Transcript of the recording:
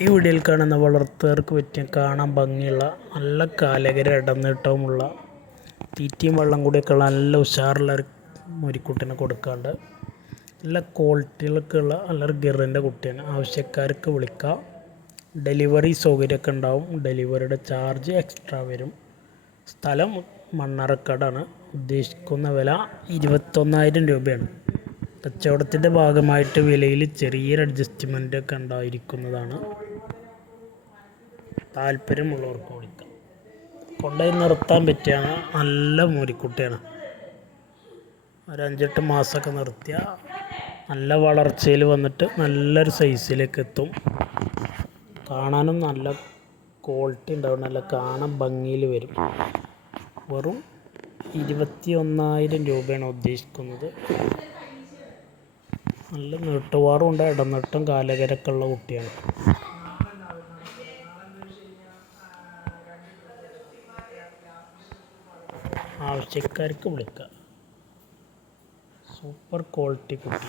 ഈ വീഡിയോയിൽ കാണുന്ന വളർത്തുകാർക്ക് പറ്റിയ കാണാൻ ഭംഗിയുള്ള നല്ല കാലകര ഇടനീട്ടവുമുള്ള തീറ്റയും വെള്ളം കൂടിയൊക്കെ ഉള്ള നല്ല ഉഷാറുള്ള ഒരു മുരിക്കുട്ടിനെ കൊടുക്കാണ്ട് നല്ല ക്വാളിറ്റികളൊക്കെ ഉള്ള നല്ലൊരു ഗിറിന്റെ കുട്ടിയാണ്. ആവശ്യക്കാർക്ക് വിളിക്കാം. ഡെലിവറി സൗകര്യമൊക്കെ ഉണ്ടാവും. ഡെലിവറിയുടെ ചാർജ് എക്സ്ട്രാ വരും. സ്ഥലം മണ്ണാറക്കാടാണ് ഉദ്ദേശിക്കുന്ന വില ഇരുപത്തൊന്നായിരം രൂപയാണ്. കച്ചവടത്തിന്റെ ഭാഗമായിട്ട് വിലയിൽ ചെറിയൊരു അഡ്ജസ്റ്റ്മെന്റ് ഒക്കെ ഉണ്ടായിരിക്കുന്നതാണ്. താല്പര്യമുള്ളവർക്ക് വിളിക്കാം കൊണ്ടുപോയി നിർത്താൻ പറ്റിയാണ്. നല്ല മൂരിക്കുട്ടിയാണ്. ഒരു അഞ്ചെട്ട് മാസമൊക്കെ നിർത്തിയ നല്ല വളർച്ചയിൽ വന്നിട്ട് നല്ലൊരു സൈസിലേക്ക് എത്തും. കാണാനും നല്ല ക്വാളിറ്റി ഉണ്ടാവും. നല്ല കാണാൻ ഭംഗിയിൽ വരും. വെറും ഇരുപത്തി ഒന്നായിരം രൂപയാണ് ഉദ്ദേശിക്കുന്നത്. നല്ല നീട്ടുവാറും ഉണ്ട് ഇടനീട്ടം കാലകരൊക്കെ ഉള്ള കുട്ടിയാണ്. ആവശ്യക്കാർക്ക് വിളിക്കുക സൂപ്പർ ക്വാളിറ്റി കുട്ടി.